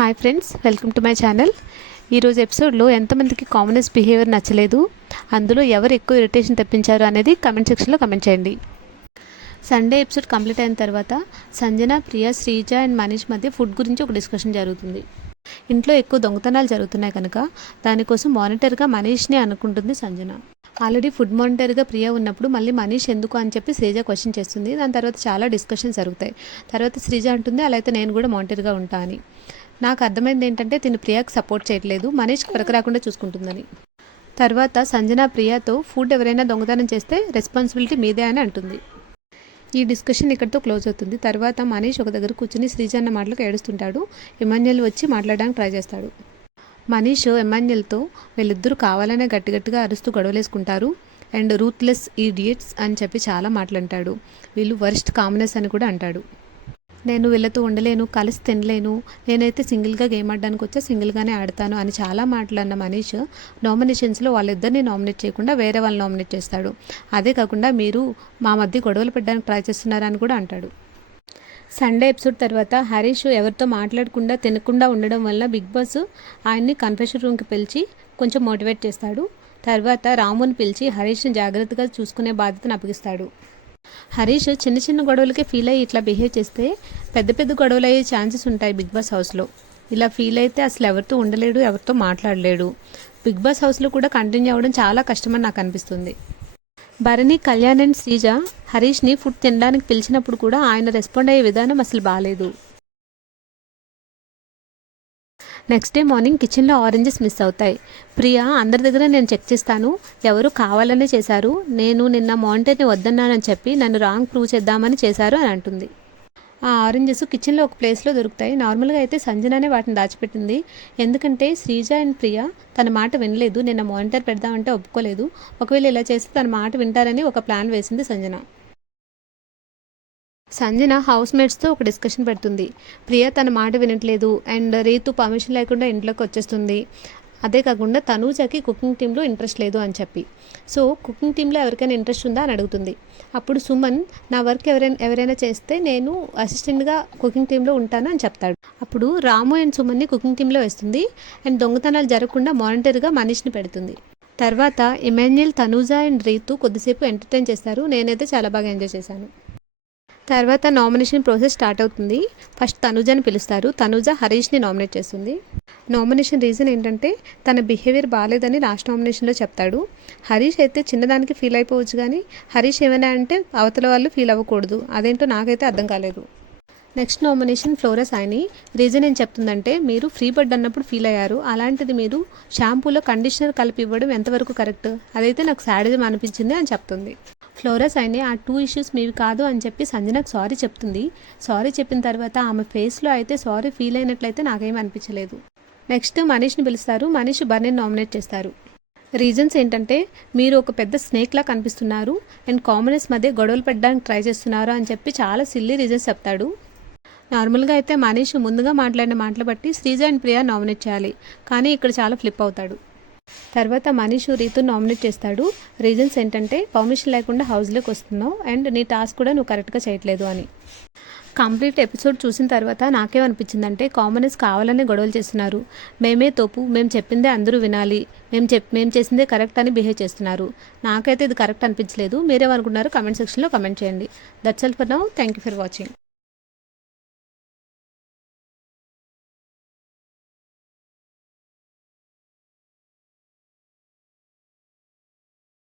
Hi friends, welcome to my channel. ఈరోజు ఎపిసోడ్లో ఎంతమందికి కామనెస్ బిహేవియర్ నచ్చలేదు, అందులో ఎవరు ఎక్కువ ఇరిటేషన్ తెప్పించారు అనేది కమెంట్ సెక్షన్లో కమెంట్ చేయండి. సండే ఎపిసోడ్ కంప్లీట్ అయిన తర్వాత సంజన, ప్రియా, శ్రీజ అండ్ మనీష్ మధ్య ఫుడ్ గురించి ఒక డిస్కషన్ జరుగుతుంది. ఇంట్లో ఎక్కువ దొంగతనాలు జరుగుతున్నాయి కనుక దానికోసం మానిటర్గా మనీష్ని అనుకుంటుంది సంజన. ఆల్రెడీ ఫుడ్ మానిటర్గా ప్రియా ఉన్నప్పుడు మళ్ళీ మనీష్ ఎందుకు అని చెప్పి శ్రీజ క్వశ్చన్ చేస్తుంది. దాని తర్వాత చాలా డిస్కషన్స్ జరుగుతాయి. తర్వాత శ్రీజ అంటుంది, అలా అయితే నేను కూడా మానిటర్గా ఉంటా అని. నాకు అర్థమైంది ఏంటంటే తిను ప్రియాకి సపోర్ట్ చేయట్లేదు, మనీష్కి వరకు రాకుండా చూసుకుంటుందని. తర్వాత సంజన ప్రియాతో ఫుడ్ ఎవరైనా దొంగతనం చేస్తే రెస్పాన్సిబిలిటీ మీదే అని అంటుంది. ఈ డిస్కషన్ ఇక్కడితో క్లోజ్ అవుతుంది. తర్వాత మనీష్ ఒక దగ్గర కూర్చుని శ్రీజ అన్న మాటలకు ఏడుస్తుంటాడు. ఎమాన్యుయల్ వచ్చి మాట్లాడడానికి ట్రై చేస్తాడు. మనీష్ ఎమాన్యుయల్తో వీళ్ళిద్దరూ కావాలనే గట్టిగా అరుస్తూ గొడవలేసుకుంటారు అండ్ రూత్లెస్ ఈడియట్స్ అని చెప్పి చాలా మాటలంటాడు. వీళ్ళు వర్స్ట్ కామనెస్ అని కూడా అంటాడు. నేను వీళ్ళతో ఉండలేను, కలిసి తినలేను, నేనైతే సింగిల్గా గేమ్ ఆడడానికి వచ్చా, సింగిల్గానే ఆడతాను అని చాలా మాటలు అన్న మనీష్ నామినేషన్స్లో వాళ్ళిద్దరిని నామినేట్ చేయకుండా వేరే వాళ్ళని నామినేట్ చేస్తాడు. అదే కాకుండా మీరు మా మధ్య గొడవలు పెట్టడానికి ట్రై చేస్తున్నారని కూడా అంటాడు. సండే ఎపిసోడ్ తర్వాత హరీష్ ఎవరితో మాట్లాడకుండా తినకుండా ఉండడం వల్ల బిగ్ బాస్ ఆయన్ని కన్ఫెషన్ రూమ్కి పిలిచి కొంచెం మోటివేట్ చేస్తాడు. తర్వాత రాముని పిలిచి హరీష్ని జాగ్రత్తగా చూసుకునే బాధ్యతను అప్పగిస్తాడు. హరీష్ చిన్న చిన్న గొడవలకే ఫీల్ అయ్యి ఇట్లా బిహేవ్ చేస్తే పెద్ద పెద్ద గొడవలు అయ్యే ఛాన్సెస్ ఉంటాయి బిగ్ బాస్ హౌస్లో. ఇలా ఫీల్ అయితే అసలు ఎవరితో ఉండలేడు, ఎవరితో మాట్లాడలేడు. బిగ్ బాస్ హౌస్లో కూడా కంటిన్యూ అవ్వడం చాలా కష్టమని నాకు అనిపిస్తుంది. భరణి, కళ్యాణ్ అండ్ శ్రీజ హరీష్ని ఫుడ్ తినడానికి పిలిచినప్పుడు కూడా ఆయన రెస్పాండ్ అయ్యే విధానం అసలు బాగాలేదు. నెక్స్ట్ డే మార్నింగ్ కిచెన్లో ఆరెంజెస్ మిస్ అవుతాయి. ప్రియా అందరి దగ్గర నేను చెక్ చేస్తాను, ఎవరు కావాలనే చేశారు, నేను నిన్న మానిటర్ని వద్దన్నానని చెప్పి నన్ను రాంగ్ ప్రూవ్ చేద్దామని చేశారు అని అంటుంది. ఆ ఆరెంజెస్ కిచెన్లో ఒక ప్లేస్లో దొరుకుతాయి. నార్మల్గా అయితే సంజననే వాటిని దాచిపెట్టింది. ఎందుకంటే శ్రీజ అండ్ ప్రియా తన మాట వినలేదు, నిన్న మానిటర్ పెడదామంటే ఒప్పుకోలేదు. ఒకవేళ ఇలా చేస్తే తన మాట వింటారని ఒక ప్లాన్ వేసింది సంజన. సంజన హౌస్ మేట్స్తో ఒక డిస్కషన్ పెడుతుంది. ప్రియా తన మాట వినట్లేదు అండ్ రీతు పర్మిషన్ లేకుండా ఇంట్లోకి వచ్చేస్తుంది. అదే కాకుండా తనూజకి కుకింగ్ టీంలో ఇంట్రెస్ట్ లేదు అని చెప్పి, సో కుకింగ్ టీంలో ఎవరికైనా ఇంట్రెస్ట్ ఉందా అని అడుగుతుంది. అప్పుడు సుమన్ నా వర్క్ ఎవరైనా చేస్తే నేను అసిస్టెంట్గా కుకింగ్ టీంలో ఉంటాను అని చెప్తాడు. అప్పుడు రాము అండ్ సుమన్ని కుకింగ్ టీంలో వేస్తుంది అండ్ దొంగతనాలు జరగకుండా మానిటర్గా మనీష్ని పెడుతుంది. తర్వాత ఎమాన్యుయల్, తనూజ అండ్ రీతు కొద్దిసేపు ఎంటర్టైన్ చేస్తారు. నేనైతే చాలా బాగా ఎంజాయ్ చేశాను. తర్వాత నామినేషన్ ప్రాసెస్ స్టార్ట్ అవుతుంది. ఫస్ట్ తనూజని పిలుస్తారు. తనూజ హరీష్ని నామినేట్ చేస్తుంది. నామినేషన్ రీజన్ ఏంటంటే తన బిహేవియర్ బాగాలేదని లాస్ట్ నామినేషన్లో చెప్తాడు. హరీష్ అయితే చిన్నదానికి ఫీల్ అయిపోవచ్చు, కానీ హరీష్ ఏమైనా అంటే అవతల వాళ్ళు ఫీల్ అవ్వకూడదు. అదేంటో నాకైతే అర్థం కాలేదు. నెక్స్ట్ నామినేషన్ ఫ్లోరా సాయిని. రీజన్ ఏం చెప్తుందంటే మీరు ఫ్రీ బర్డ్ అన్నప్పుడు ఫీల్ అయ్యారు, అలాంటిది మీరు షాంపూలో కండిషనర్ కలిపి ఇవ్వడం ఎంతవరకు కరెక్ట్, అదైతే నాకు సాడిజం అనిపించింది అని చెప్తుంది. ఫ్లోరా సాయిని ఆ 2 ఇష్యూస్ మీవి కాదు అని చెప్పి సంజనకు సారీ చెప్తుంది. సారీ చెప్పిన తర్వాత ఆమె ఫేస్లో అయితే సారీ ఫీల్ అయినట్లయితే నాకేమీ అనిపించలేదు. నెక్స్ట్ మనీష్ని పిలుస్తారు. మనీష్ బర్నీని నామినేట్ చేస్తారు. రీజన్స్ ఏంటంటే మీరు ఒక పెద్ద స్నేక్లా కనిపిస్తున్నారు అండ్ కామనెస్ మధ్య గొడవలు పెట్టడానికి ట్రై చేస్తున్నారు అని చెప్పి చాలా సిల్లీ రీజన్స్ చెప్తాడు. నార్మల్గా అయితే మనీష్ ముందుగా మాట్లాడిన మాటలు బట్టి శ్రీజ అండ్ ప్రియా నామినేట్ చేయాలి, కానీ ఇక్కడ చాలా ఫ్లిప్ అవుతాడు. తర్వాత మనీష్ రీతు నామినేట్ చేస్తాడు. రీజన్స్ ఏంటంటే పర్మిషన్ లేకుండా హౌస్లోకి వస్తున్నావు అండ్ నీ టాస్క్ కూడా నువ్వు కరెక్ట్గా చేయట్లేదు అని. కంప్లీట్ ఎపిసోడ్ చూసిన తర్వాత నాకేమనిపించిందంటే కామనెస్ కావాలని గొడవలు చేస్తున్నారు. మేమే తోపు, మేము చెప్పిందే అందరూ వినాలి, మేము చేసిందే కరెక్ట్ అని బిహేవ్ చేస్తున్నారు. నాకైతే ఇది కరెక్ట్ అనిపించలేదు. మీరేమనుకున్నారు కమెంట్ సెక్షన్లో కమెంట్ చేయండి. That's all for now. Thank you for watching.